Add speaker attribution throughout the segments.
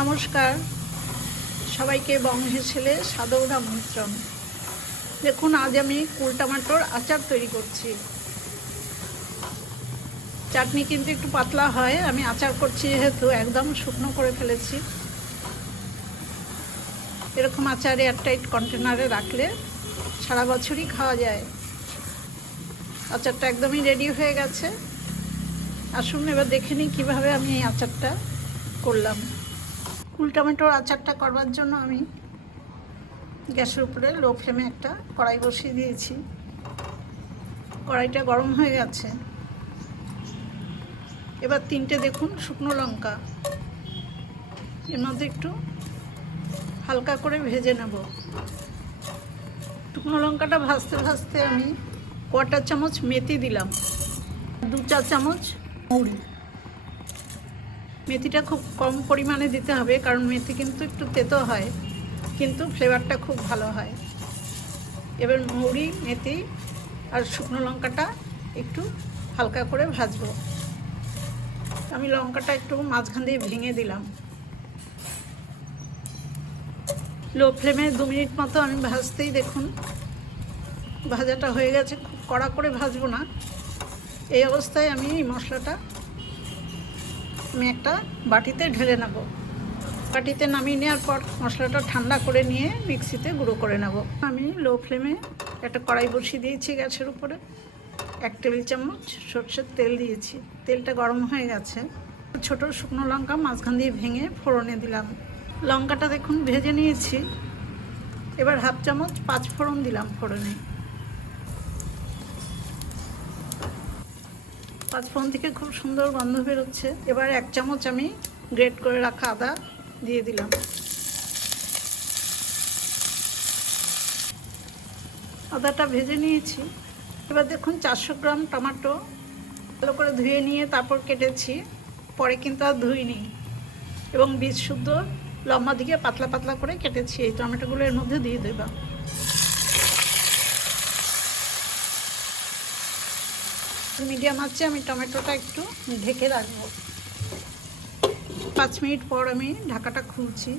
Speaker 1: নমস্কার। সবাইকে বংশের ছেলে সাদর আমন্ত্রণ দেখুন, আজ আমি কুল টমাটোর আচার তৈরি করছি। চাটনি কিন্তু একটু পাতলা হয়, আমি আচার করছি যেহেতু একদম শুকনো করে ফেলেছি। এরকম আচার এয়ারটাইট কন্টেনারে রাখলে সারা বছরই খাওয়া যায়। আচারটা একদমই রেডি হয়ে গেছে। আসুন, এবার দেখে নিই কীভাবে আমি এই আচারটা করলাম। কুল টমেটোর আচারটা করবার জন্য আমি গ্যাসের উপরে লো ফ্লেমে একটা কড়াই বসিয়ে দিয়েছি। কড়াইটা গরম হয়ে গেছে। এবার তিনটে দেখুন শুকনো লঙ্কা। এর মধ্যে একটু হালকা করে ভেজে নেব। শুকনো লঙ্কাটা ভাজতে ভাজতে আমি কোয়াটার চামচ মেথি দিলাম। দু চা চামচ মৌরি। মেথিটা খুব কম পরিমাণে দিতে হবে, কারণ মেথি কিন্তু একটু তেতো হয়, কিন্তু ফ্লেভারটা খুব ভালো হয়। এবার মৌরি, মেথি আর শুকনো লঙ্কাটা একটু হালকা করে ভাজবো। আমি লঙ্কাটা একটু মাঝখান দিয়ে ভেঙে দিলাম। লো ফ্লেমে দু মিনিট মতো আমি ভাজতেই দেখুন, ভাজাটা হয়ে গেছে, খুব কড়া করে ভাজবো না। এই অবস্থায় আমি এই মশলাটা আমি একটা বাটিতে ঢেলে নেব। বাটিতে নামিয়ে নেওয়ার পর মশলাটা ঠান্ডা করে নিয়ে মিক্সিতে গুঁড়ো করে নেব। আমি লো ফ্লেমে একটা কড়াই বসিয়ে দিয়েছি গ্যাসের উপরে। এক টেবিল চামচ সর্ষের তেল দিয়েছি। তেলটা গরম হয়ে গেছে। ছোট শুকনো লঙ্কা মাঝখান দিয়ে ভেঙে ফোড়নে দিলাম। লঙ্কাটা দেখুন ভেজে নিয়েছি। এবার হাফ চামচ পাঁচ ফোড়ন দিলাম ফোড়নে। পাঁচফোড়ন থেকে খুব সুন্দর গন্ধ বেরোচ্ছে। এবার এক চামচ আমি গ্রেট করে রাখা আদা দিয়ে দিলাম। আদাটা ভেজে নিয়েছি। এবার দেখুন চারশো গ্রাম টমাটো ভালো করে ধুয়ে নিয়ে তারপর কেটেছি। পরে কিন্তু আর ধুইনি এবং বীজ শুদ্ধ লম্বা দিকে পাতলা পাতলা করে কেটেছি। এই টমেটোগুলো এর মধ্যে দিয়ে দেবা। মিডিয়াম আছে, আমি টমেটোটা একটু ঢেকে রাখব। পাঁচ মিনিট পর আমি ঢাকাটা খুলছি।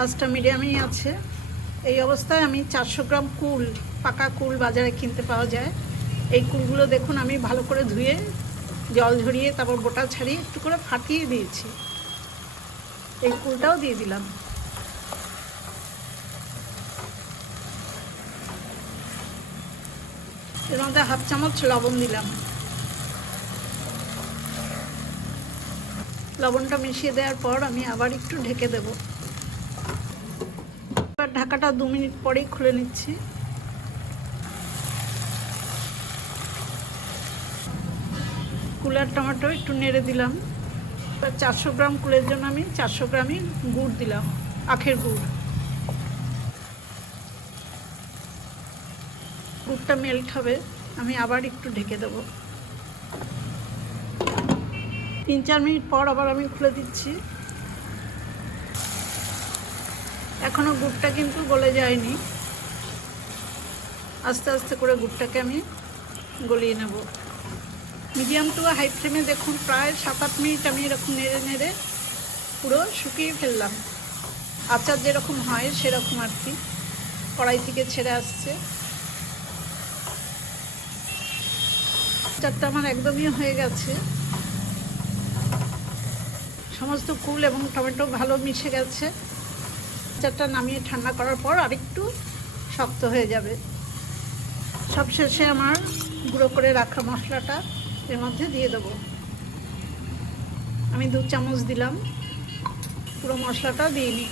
Speaker 1: আঁচটা মিডিয়ামই আছে। এই অবস্থায় আমি চারশো গ্রাম কুল, পাকা কুল বাজারে কিনতে পাওয়া যায়। এই কুলগুলো দেখুন, আমি ভালো করে ধুয়ে জল ঝরিয়ে তারপর গোটা ছাড়িয়ে একটু করে ফাটিয়ে দিয়েছি। এই কুলটাও দিয়ে দিলাম। এর মধ্যে হাফ চামচ লবণ দিলাম। লবণটা মিশিয়ে দেওয়ার পর আমি আবার একটু ঢেকে দেব। এবার ঢাকাটা দু মিনিট পরেই খুলে নিচ্ছি। কুলার টমেটো একটু নেড়ে দিলাম। এবার চারশো গ্রাম কুলের জন্য আমি চারশো গ্রামই গুড় দিলাম, আখের গুড়। গুড়টা মেল্ট হবে। আমি আবার একটু ঢেকে দেবো। তিন চার মিনিট পর আবার আমি খুলে দিচ্ছি। এখনও গুড়টা কিন্তু গলে যায়নি। আস্তে আস্তে করে গুড়টাকে আমি গলিয়ে নেব। মিডিয়াম টু হাই ফ্লেমে দেখুন, প্রায় সাত আট মিনিট আমি এরকম নেড়ে নেড়ে পুরো শুকিয়ে ফেললাম। আচার যেরকম হয় সেরকম আর কি। কড়াই থেকে ছেড়ে আসছে। আচারটা আমার একদমই হয়ে গেছে। সমস্ত কুল এবং টমেটো ভালো মিশে গেছে। আচারটা নামিয়ে ঠান্ডা করার পর আরেকটু শক্ত হয়ে যাবে। সবশেষে আমার গুঁড়ো করে রাখা মশলাটা এর মধ্যে দিয়ে দেবো। আমি দু চামচ দিলাম। পুরো মশলাটা দিইনি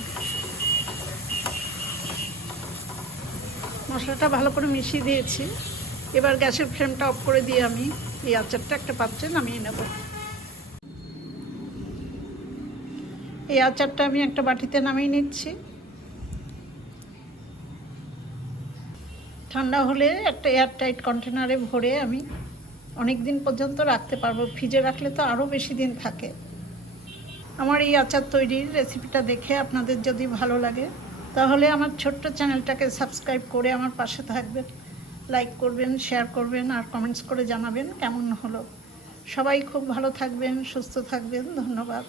Speaker 1: মশলাটা ভালো করে মিশিয়ে দিয়েছি। এবার গ্যাসের ফ্লেমটা অফ করে দিয়ে আমি এই আচারটা একটা পাত্রে নামিয়ে নেব। এই আচারটা আমি একটা বাটিতে নামিয়ে নিচ্ছি। ঠান্ডা হলে একটা এয়ারটাইট কন্টেনারে ভরে আমি অনেক দিন পর্যন্ত রাখতে পারব। ফ্রিজে রাখলে তো আরও বেশি দিন থাকে। আমার এই আচার তৈরির রেসিপিটা দেখে আপনাদের যদি ভালো লাগে, তাহলে আমার ছোট্ট চ্যানেলটাকে সাবস্ক্রাইব করে আমার পাশে থাকবেন। লাইক করবেন শেয়ার করবেন আর কমেন্টস করে জানাবেন কেমন হলো। সবাই খুব ভালো থাকবেন, সুস্থ থাকবেন, ধন্যবাদ।